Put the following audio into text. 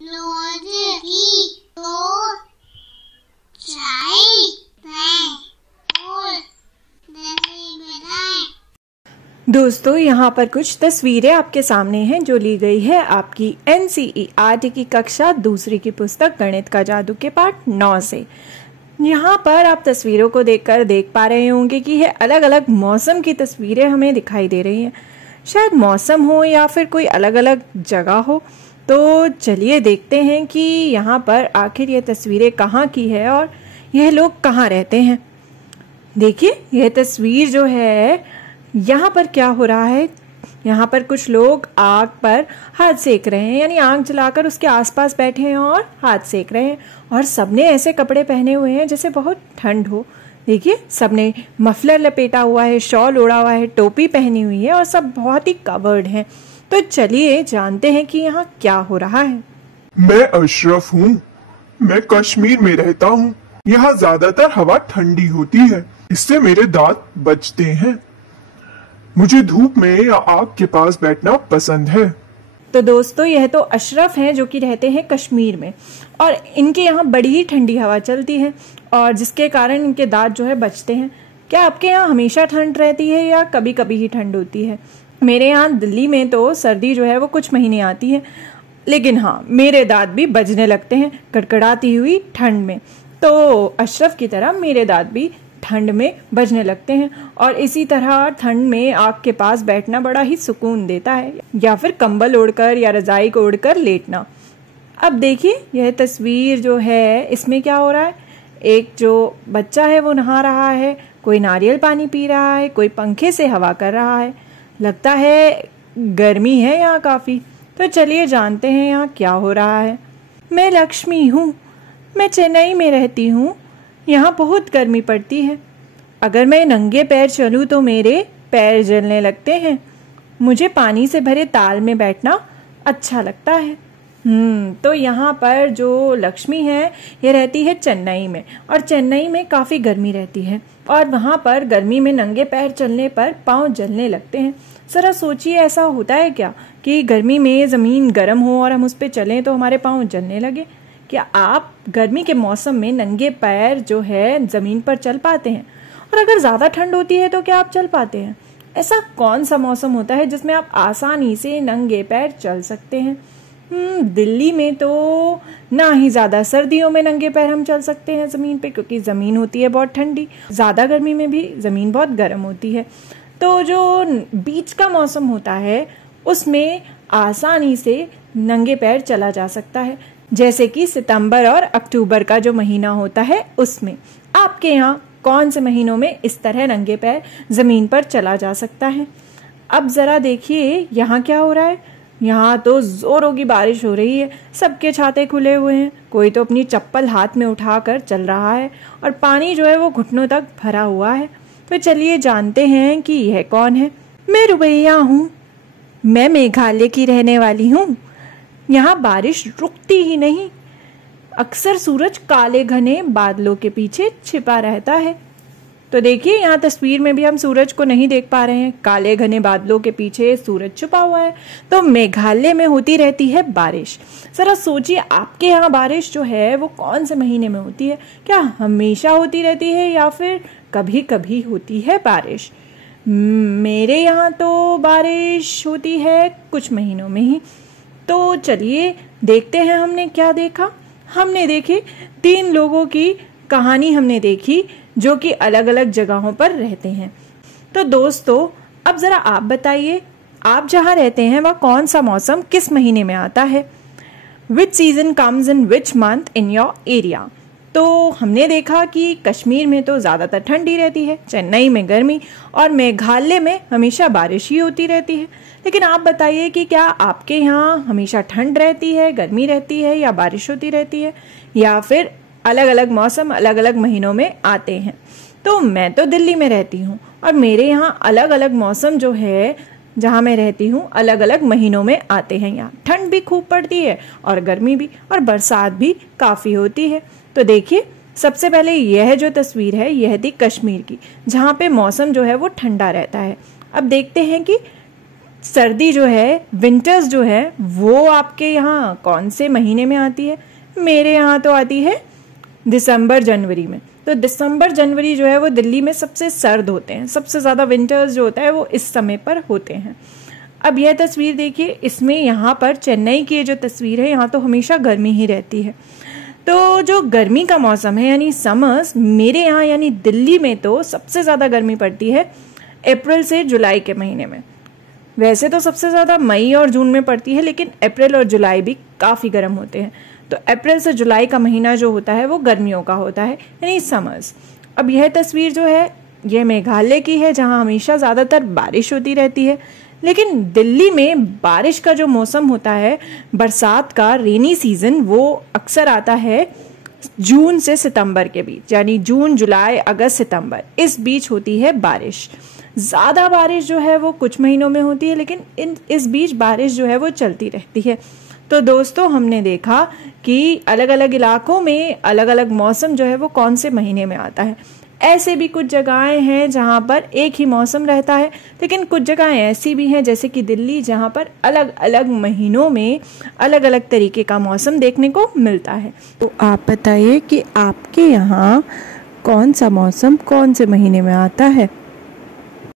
रोज की तो चाय बनाएं और दही बनाएं। दोस्तों, यहाँ पर कुछ तस्वीरें आपके सामने हैं जो ली गई है आपकी NCERT की कक्षा दूसरी की पुस्तक गणित का जादू के पाठ 9 से। यहाँ पर आप तस्वीरों को देखकर देख पा रहे होंगे कि यह अलग अलग मौसम की तस्वीरें हमें दिखाई दे रही हैं। शायद मौसम हो या फिर कोई अलग अलग जगह हो। तो चलिए देखते हैं कि यहाँ पर आखिर ये तस्वीरें कहाँ की है और यह लोग कहाँ रहते हैं। देखिए, यह तस्वीर जो है, यहाँ पर क्या हो रहा है। यहाँ पर कुछ लोग आग पर हाथ सेक रहे हैं, यानी आग जलाकर उसके आसपास बैठे हैं और हाथ सेक रहे हैं। और सबने ऐसे कपड़े पहने हुए हैं जैसे बहुत ठंड हो। देखिए, सबने मफलर लपेटा हुआ है, शॉल ओढ़ा हुआ है, टोपी पहनी हुई है और सब बहुत ही कवर्ड हैं। तो चलिए जानते हैं कि यहाँ क्या हो रहा है। मैं अशरफ हूँ। मैं कश्मीर में रहता हूँ। यहाँ ज्यादातर हवा ठंडी होती है, इससे मेरे दांत बचते हैं। मुझे धूप में या आग के पास बैठना पसंद है। तो दोस्तों, यह तो अशरफ हैं जो कि रहते हैं कश्मीर में और इनके यहाँ बड़ी ही ठंडी हवा चलती है और जिसके कारण इनके दांत जो है बचते हैं। क्या आपके यहाँ हमेशा ठंड रहती है या कभी कभी ही ठंड होती है? मेरे यहाँ दिल्ली में तो सर्दी जो है वो कुछ महीने आती है, लेकिन हाँ, मेरे दांत भी बजने लगते हैं कड़कड़ाती हुई ठंड में। तो अशरफ की तरह मेरे दांत भी ठंड में बजने लगते हैं और इसी तरह ठंड में आग के पास बैठना बड़ा ही सुकून देता है, या फिर कंबल ओढ़कर या रजाई को ओढ़कर लेटना। अब देखिए, यह तस्वीर जो है, इसमें क्या हो रहा है। एक जो बच्चा है वो नहा रहा है, कोई नारियल पानी पी रहा है, कोई पंखे से हवा कर रहा है। लगता है गर्मी है यहाँ काफी। तो चलिए जानते हैं यहाँ क्या हो रहा है। मैं लक्ष्मी हूँ। मैं चेन्नई में रहती हूँ। यहाँ बहुत गर्मी पड़ती है। अगर मैं नंगे पैर चलूँ तो मेरे पैर जलने लगते हैं। मुझे पानी से भरे ताल में बैठना अच्छा लगता है। तो यहाँ पर जो लक्ष्मी है ये रहती है चेन्नई में और चेन्नई में काफ़ी गर्मी रहती है और वहाँ पर गर्मी में नंगे पैर चलने पर पाँव जलने लगते हैं। जरा सोचिए, ऐसा होता है क्या कि गर्मी में ज़मीन गर्म हो और हम उस पर चलें तो हमारे पाँव जलने लगे? क्या आप गर्मी के मौसम में नंगे पैर जो है ज़मीन पर चल पाते हैं? और अगर ज़्यादा ठंड होती है तो क्या आप चल पाते हैं? ऐसा कौन सा मौसम होता है जिसमें आप आसानी से नंगे पैर चल सकते हैं? दिल्ली में तो ना ही ज़्यादा सर्दियों में नंगे पैर हम चल सकते हैं ज़मीन पे, क्योंकि ज़मीन होती है बहुत ठंडी। ज़्यादा गर्मी में भी ज़मीन बहुत गर्म होती है। तो जो बीच का मौसम होता है उसमें आसानी से नंगे पैर चला जा सकता है, जैसे कि सितंबर और अक्टूबर का जो महीना होता है उसमें। आपके यहाँ कौन से महीनों में इस तरह नंगे पैर ज़मीन पर चला जा सकता है? अब ज़रा देखिए यहाँ क्या हो रहा है। यहाँ तो जोरों की बारिश हो रही है। सबके छाते खुले हुए हैं, कोई तो अपनी चप्पल हाथ में उठाकर चल रहा है और पानी जो है वो घुटनों तक भरा हुआ है। तो चलिए जानते हैं कि यह कौन है। मैं रुबैया हूँ। मैं मेघालय की रहने वाली हूँ। यहाँ बारिश रुकती ही नहीं। अक्सर सूरज काले घने बादलों के पीछे छिपा रहता है। तो देखिए, यहाँ तस्वीर में भी हम सूरज को नहीं देख पा रहे हैं। काले घने बादलों के पीछे सूरज छुपा हुआ है। तो मेघालय में होती रहती है बारिश। जरा सोचिए, आपके यहाँ बारिश जो है वो कौन से महीने में होती है? क्या हमेशा होती रहती है या फिर कभी कभी होती है बारिश? मेरे यहाँ तो बारिश होती है कुछ महीनों में ही। तो चलिए देखते हैं हमने क्या देखा। हमने देखे 3 लोगों की कहानी हमने देखी जो कि अलग अलग जगहों पर रहते हैं। तो दोस्तों, अब जरा आप बताइए, आप जहाँ रहते हैं वह कौन सा मौसम किस महीने में आता है? विच season comes in which month in your area? तो हमने देखा कि कश्मीर में तो ज़्यादातर ठंडी रहती है, चेन्नई में गर्मी और मेघालय में हमेशा बारिश ही होती रहती है। लेकिन आप बताइए कि क्या आपके यहाँ हमेशा ठंड रहती है, गर्मी रहती है या बारिश होती रहती है, या फिर अलग अलग मौसम अलग अलग महीनों में आते हैं? तो मैं तो दिल्ली में रहती हूँ और मेरे यहाँ अलग अलग मौसम जो है जहाँ मैं रहती हूँ अलग अलग महीनों में आते हैं। यहाँ ठंड भी खूब पड़ती है और गर्मी भी, और बरसात भी काफ़ी होती है। तो देखिए, सबसे पहले यह जो तस्वीर है यह थी कश्मीर की, जहाँ पे मौसम जो है वो ठंडा रहता है। अब देखते हैं कि सर्दी जो है, विंटर्स जो है, वो आपके यहाँ कौन से महीने में आती है? मेरे यहाँ तो आती है दिसंबर जनवरी में। तो दिसंबर जनवरी जो है वो दिल्ली में सबसे सर्द होते हैं, सबसे ज़्यादा विंटर्स जो होता है वो इस समय पर होते हैं। अब यह तस्वीर देखिए, इसमें यहाँ पर चेन्नई की जो तस्वीर है, यहाँ तो हमेशा गर्मी ही रहती है। तो जो गर्मी का मौसम है यानी समर्स, मेरे यहाँ यानी दिल्ली में तो सबसे ज़्यादा गर्मी पड़ती है अप्रैल से जुलाई के महीने में। वैसे तो सबसे ज़्यादा मई और जून में पड़ती है, लेकिन अप्रैल और जुलाई भी काफ़ी गर्म होते हैं। तो अप्रैल से जुलाई का महीना जो होता है वो गर्मियों का होता है, यानी समर्स। अब यह तस्वीर जो है यह मेघालय की है, जहाँ हमेशा ज़्यादातर बारिश होती रहती है। लेकिन दिल्ली में बारिश का जो मौसम होता है, बरसात का रेनी सीजन, वो अक्सर आता है जून से सितंबर के बीच, यानी जून, जुलाई, अगस्त, सितंबर, इस बीच होती है बारिश। ज़्यादा बारिश जो है वो कुछ महीनों में होती है, लेकिन इस बीच बारिश जो है वो चलती रहती है। तो दोस्तों, हमने देखा कि अलग अलग इलाकों में अलग अलग मौसम जो है वो कौन से महीने में आता है। ऐसे भी कुछ जगहें हैं जहाँ पर एक ही मौसम रहता है, लेकिन कुछ जगहें ऐसी भी हैं जैसे कि दिल्ली, जहाँ पर अलग अलग महीनों में अलग अलग तरीके का मौसम देखने को मिलता है। तो आप बताइए कि आपके यहाँ कौन सा मौसम कौन से महीने में आता है।